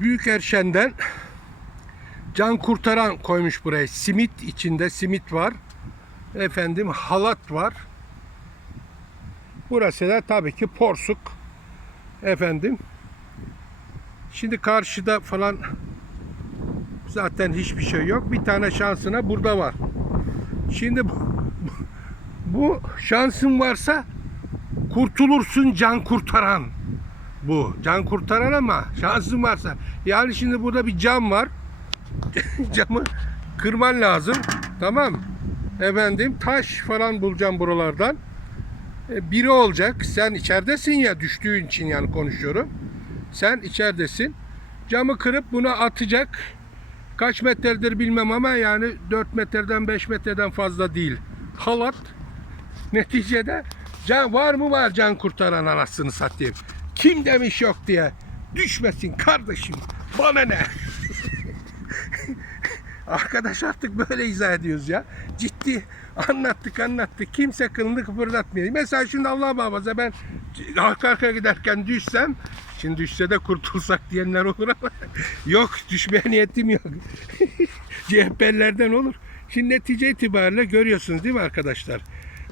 Büyük Erşen'den can kurtaran koymuş buraya. Simit içinde simit var. Efendim halat var. Burası da tabii ki porsuk. Efendim. Şimdi karşıda falan zaten hiçbir şey yok. Bir tane şansına burada var. Şimdi bu, bu şansın varsa kurtulursun can kurtaran. Bu can kurtaran ama şansın varsa. Yani şimdi burada bir cam var. Camı kırman lazım. Tamam. Efendim taş falan bulacağım buralardan. E, Biri olacak. Sen içeridesin ya düştüğün için yani konuşuyorum. Sen içeridesin. Camı kırıp bunu atacak. Kaç metredir bilmem ama yani 4 metreden 5 metreden fazla değil. Halat. Neticede can var mı var can kurtaran anasını satayım. Kim demiş yok diye. Düşmesin kardeşim. Bana ne? Arkadaş artık böyle izah ediyoruz ya. Ciddi anlattık anlattık. Kimse kılını kıpırdatmıyor. Mesela şimdi Allah muhafaza ben arka arkaya giderken düşsem Şimdi düşse de kurtulsak diyenler olur ama yok düşmeye niyetim yok. CHP'lerden olur. Şimdi netice itibariyle görüyorsunuz değil mi arkadaşlar?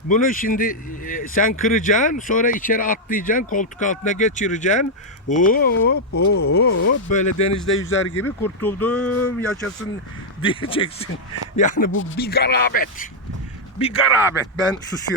Bunu şimdi e, sen kıracaksın, sonra içeri atlayacaksın, koltuk altına geçireceksin. Hop, hop, böyle denizde yüzer gibi kurtuldum, yaşasın diyeceksin. Yani bu bir garabet. Bir garabet. Ben susuyorum.